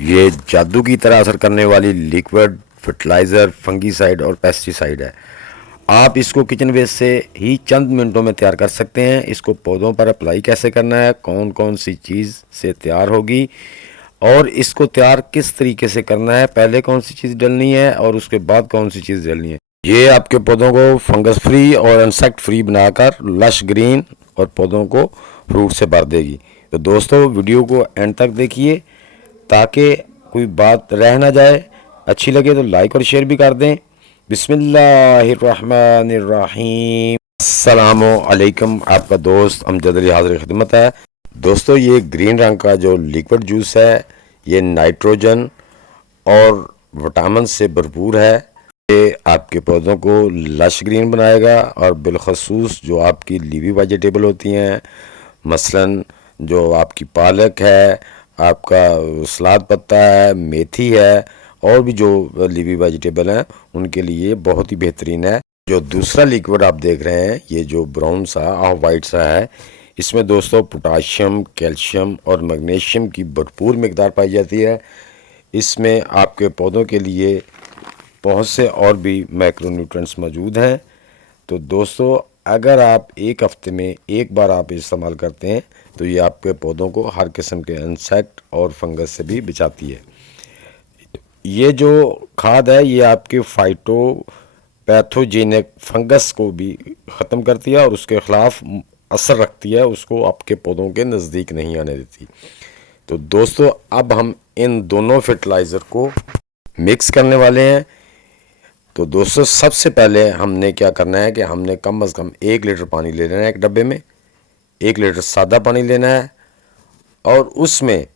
ये जादू की तरह असर करने वाली लिक्विड फर्टिलाइज़र फंगीसाइड और पेस्टिसाइड है। आप इसको किचन वेस्ट से ही चंद मिनटों में तैयार कर सकते हैं। इसको पौधों पर अप्लाई कैसे करना है, कौन कौन सी चीज़ से तैयार होगी और इसको तैयार किस तरीके से करना है, पहले कौन सी चीज़ डलनी है और उसके बाद कौन सी चीज़ डलनी है, ये आपके पौधों को फंगस फ्री और इंसेक्ट फ्री बनाकर लश ग्रीन और पौधों को फ्रूट से भर देगी। तो दोस्तों वीडियो को एंड तक देखिए ताकि कोई बात रह ना जाए। अच्छी लगे तो लाइक और शेयर भी कर दें। बिस्मिल्लाहिर्रहमानिर्रहीम। अस्सलामु अलैकुम। आपका दोस्त अमजद अली हाजिर खिदमत है। दोस्तों ये ग्रीन रंग का जो लिक्विड जूस है ये नाइट्रोजन और विटामिन से भरपूर है। ये आपके पौधों को लश ग्रीन बनाएगा और बिलखसूस जो आपकी लीवी वेजिटेबल होती हैं, मसलन जो आपकी पालक है, आपका सलाद पत्ता है, मेथी है और भी जो लीवी वेजिटेबल हैं उनके लिए बहुत ही बेहतरीन है। जो दूसरा लिक्विड आप देख रहे हैं ये जो ब्राउन सा ऑफ वाइट सा है, इसमें दोस्तों पोटाशियम, कैल्शियम और मैग्नीशियम की भरपूर मिकदार पाई जाती है। इसमें आपके पौधों के लिए बहुत से और भी मैक्रोन्यूट्रिएंट्स मौजूद हैं। तो दोस्तों अगर आप एक हफ्ते में एक बार आप इस्तेमाल करते हैं तो ये आपके पौधों को हर किस्म के इंसेक्ट और फंगस से भी बचाती है। ये जो खाद है ये आपके फाइटो पैथोजेनिक फंगस को भी ख़त्म करती है और उसके ख़िलाफ़ असर रखती है, उसको आपके पौधों के नज़दीक नहीं आने देती। तो दोस्तों अब हम इन दोनों फर्टिलाइज़र को मिक्स करने वाले हैं। तो दोस्तों सबसे पहले हमने क्या करना है कि हमने कम से कम 1 लीटर पानी ले लेना है। एक डब्बे में 1 लीटर सादा पानी लेना है और उसमें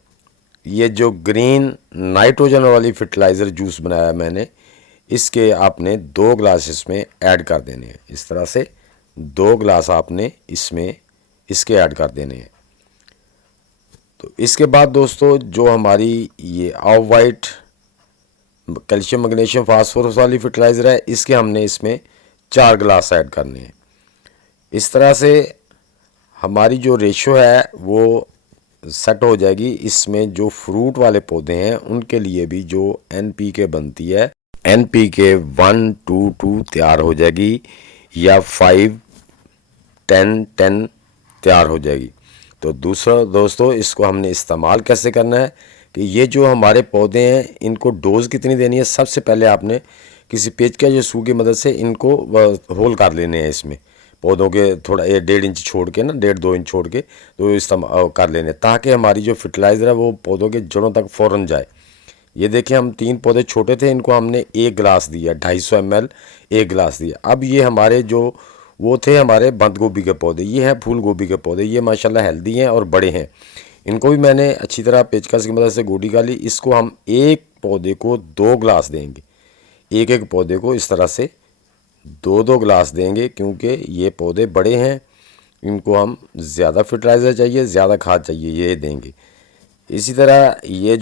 ये जो ग्रीन नाइट्रोजन वाली फर्टिलाइज़र जूस बनाया मैंने, इसके आपने 2 ग्लास इसमें ऐड कर देने हैं। इस तरह से 2 ग्लास आपने इसमें इसके ऐड कर देने हैं। तो इसके बाद दोस्तों जो हमारी ये of white calcium magnesium phosphorus वाली फर्टिलाइज़र है, इसके हमने इसमें 4 ग्लास ऐड करने हैं। इस तरह से हमारी जो रेशो है वो सेट हो जाएगी। इसमें जो फ्रूट वाले पौधे हैं उनके लिए भी जो NPK बनती है, NPK 1-2-2 तैयार हो जाएगी या 5-10-10 तैयार हो जाएगी। तो दूसरा दोस्तों इसको हमने इस्तेमाल कैसे करना है कि ये जो हमारे पौधे हैं इनको डोज कितनी देनी है। सबसे पहले आपने किसी पेचकस या सू की मदद से इनको होल कर लेने हैं इसमें पौधों के थोड़ा 1.5 इंच छोड़ के ना 1.5-2 इंच छोड़ के तो इस्तेमाल कर लेने ताकि हमारी जो फर्टिलाइज़र है वो पौधों के जड़ों तक फ़ौरन जाए। ये देखिए हम 3 पौधे छोटे थे, इनको हमने 1 गिलास दिया, 250 ml 1 गिलास दिया। अब ये हमारे जो वो थे हमारे बंद गोभी के पौधे, ये हैं फूल गोभी के पौधे, ये माशाल्लाह हेल्दी हैं और बड़े हैं। इनको भी मैंने अच्छी तरह पेचकस की मदद से गोडी कर ली। इसको हम एक पौधे को 2 ग्लास देंगे, एक एक पौधे को इस तरह से 2-2 ग्लास देंगे क्योंकि ये पौधे बड़े हैं, इनको हम ज़्यादा फर्टिलाइज़र चाहिए, ज़्यादा खाद चाहिए, ये देंगे। इसी तरह ये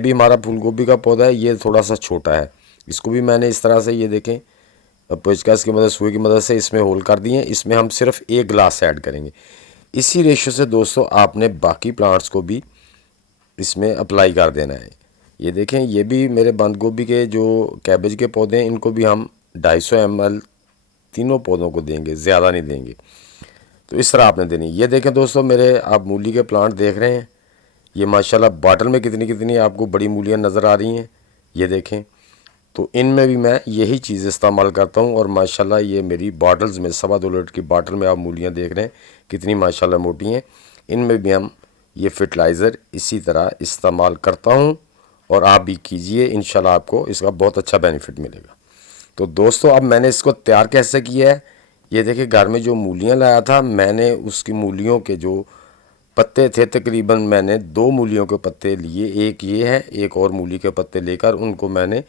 भी हमारा फूल गोभी का पौधा है, ये थोड़ा सा छोटा है, इसको भी मैंने इस तरह से ये देखें पेचकस की मदद सुई की मदद से इसमें होल कर दिए। इसमें हम सिर्फ 1 ग्लास ऐड करेंगे। इसी रेशो से दोस्तों आपने बाकी प्लांट्स को भी इसमें अप्लाई कर देना है। ये देखें ये भी मेरे बंद गोभी के जो कैबेज के पौधे हैं इनको भी हम 250 ml तीनों पौधों को देंगे, ज़्यादा नहीं देंगे। तो इस तरह आपने देनी। ये देखें दोस्तों मेरे आप मूली के प्लांट देख रहे हैं, ये माशाल्लाह बॉटल में कितनी कितनी आपको बड़ी मूलियाँ नज़र आ रही हैं। ये देखें तो इनमें भी मैं यही चीज़ इस्तेमाल करता हूँ और माशाल्लाह ये मेरी बॉटल्स में 2.25 लीटर की बॉटल में आप मूलियाँ देख रहे हैं कितनी माशाल्लाह मोटी हैं। इनमें भी हम ये फर्टिलाइज़र इसी तरह इस्तेमाल करता हूँ और आप भी कीजिए, इंशाल्लाह आपको इसका बहुत अच्छा बेनिफिट मिलेगा। तो दोस्तों अब मैंने इसको तैयार कैसे किया है, ये देखिए घर में जो मूलियाँ लाया था मैंने उसकी मूलियों के जो पत्ते थे तकरीबन मैंने 2 मूलियों के पत्ते लिए, एक ये है, एक और मूली के पत्ते लेकर उनको मैंने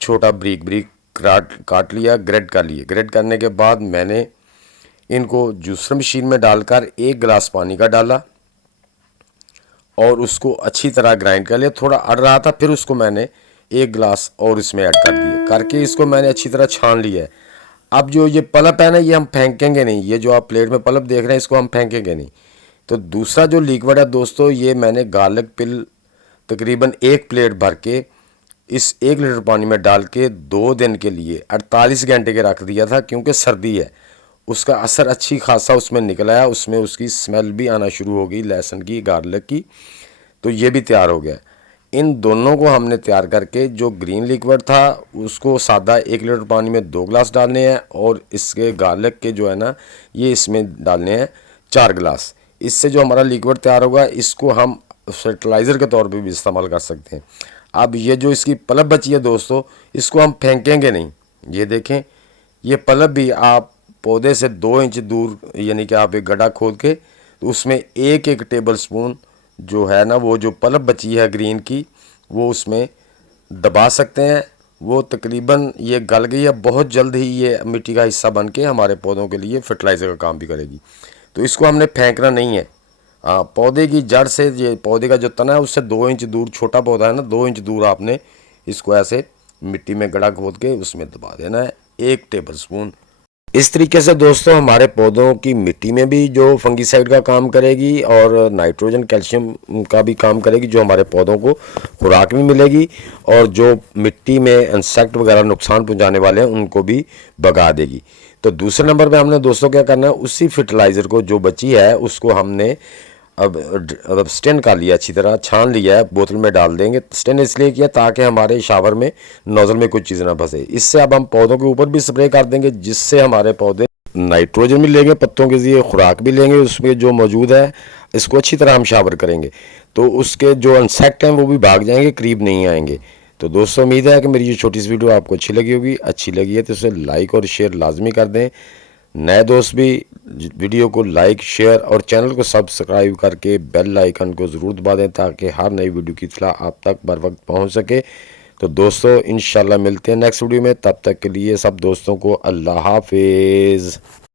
छोटा ब्रीक ब्रीक काट लिया, ग्रेड कर लिए। ग्रेड करने के बाद मैंने इनको जूसर मशीन में डालकर 1 गिलास पानी का डाला और उसको अच्छी तरह ग्राइंड कर लिया। थोड़ा अड़ रहा था, फिर उसको मैंने 1 गिलास और इसमें ऐड कर दिया, करके इसको मैंने अच्छी तरह छान लिया है। अब जो ये पल्प है ना ये हम फेंकेंगे नहीं, ये जो आप प्लेट में पल्प देख रहे हैं इसको हम फेंकेंगे नहीं। तो दूसरा जो लिक्विड है दोस्तों ये मैंने गार्लिक पिल तकरीबन 1 प्लेट भर के इस 1 लीटर पानी में डाल के 2 दिन के लिए 48 घंटे के रख दिया था, क्योंकि सर्दी है। उसका असर अच्छी खासा उसमें निकल आया, उसमें उसकी स्मेल भी आना शुरू हो गई लहसुन की, गार्लिक की। तो ये भी तैयार हो गया। इन दोनों को हमने तैयार करके जो ग्रीन लिक्विड था उसको सादा 1 लीटर पानी में 2 गिलास डालने हैं, और इसके गार्लिक के जो है ना ये इसमें डालने हैं 4 गिलास। इससे जो हमारा लिक्विड तैयार होगा इसको हम फर्टिलाइज़र के तौर पे भी इस्तेमाल कर सकते हैं। अब ये जो इसकी पल्प बची है दोस्तों, इसको हम फेंकेंगे नहीं। ये देखें, ये पल्प भी आप पौधे से 2 इंच दूर, यानी कि आप एक गड्ढा खोद के तो उसमें 1-1 टेबल स्पून जो है ना वो जो पल्प बची है ग्रीन की वो उसमें दबा सकते हैं। वो तकरीबन ये गल गई है, बहुत जल्द ही ये मिट्टी का हिस्सा बन के हमारे पौधों के लिए फर्टिलाइज़र का काम भी करेगी। तो इसको हमने फेंकना नहीं है। पौधे की जड़ से, ये पौधे का जो तना है उससे 2 इंच दूर, छोटा पौधा है ना, 2 इंच दूर आपने इसको ऐसे मिट्टी में गड्ढा खोद के उसमें दबा देना है 1 टेबल स्पून। इस तरीके से दोस्तों हमारे पौधों की मिट्टी में भी जो फंगीसाइड का काम करेगी और नाइट्रोजन कैल्शियम का भी काम करेगी, जो हमारे पौधों को खुराक भी मिलेगी, और जो मिट्टी में इंसेक्ट वगैरह नुकसान पहुंचाने वाले हैं उनको भी भगा देगी। तो दूसरे नंबर पे हमने दोस्तों क्या करना है, उसी फर्टिलाइज़र को जो बची है उसको हमने अब स्टेन कर लिया, अच्छी तरह छान लिया है, बोतल में डाल देंगे। स्टेन इसलिए किया ताकि हमारे शावर में नोजल में कुछ चीज़ ना फंसे। इससे अब हम पौधों के ऊपर भी स्प्रे कर देंगे, जिससे हमारे पौधे नाइट्रोजन भी लेंगे, पत्तों के लिए खुराक भी लेंगे उसमें जो मौजूद है। इसको अच्छी तरह हम शावर करेंगे तो उसके जो इंसेक्ट हैं वो भी भाग जाएंगे, करीब नहीं आएंगे। तो दोस्तों उम्मीद है कि मेरी ये छोटी सी वीडियो आपको अच्छी लगी होगी। अच्छी लगी है तो इसे लाइक और शेयर लाजमी कर दें। नए दोस्त भी वीडियो को लाइक, शेयर और चैनल को सब्सक्राइब करके बेल आइकन को ज़रूर दबा दें ताकि हर नई वीडियो की इत्तला आप तक बर वक्त पहुँच सके। तो दोस्तों इंशाल्लाह मिलते हैं नेक्स्ट वीडियो में, तब तक के लिए सब दोस्तों को अल्लाह हाफिज़।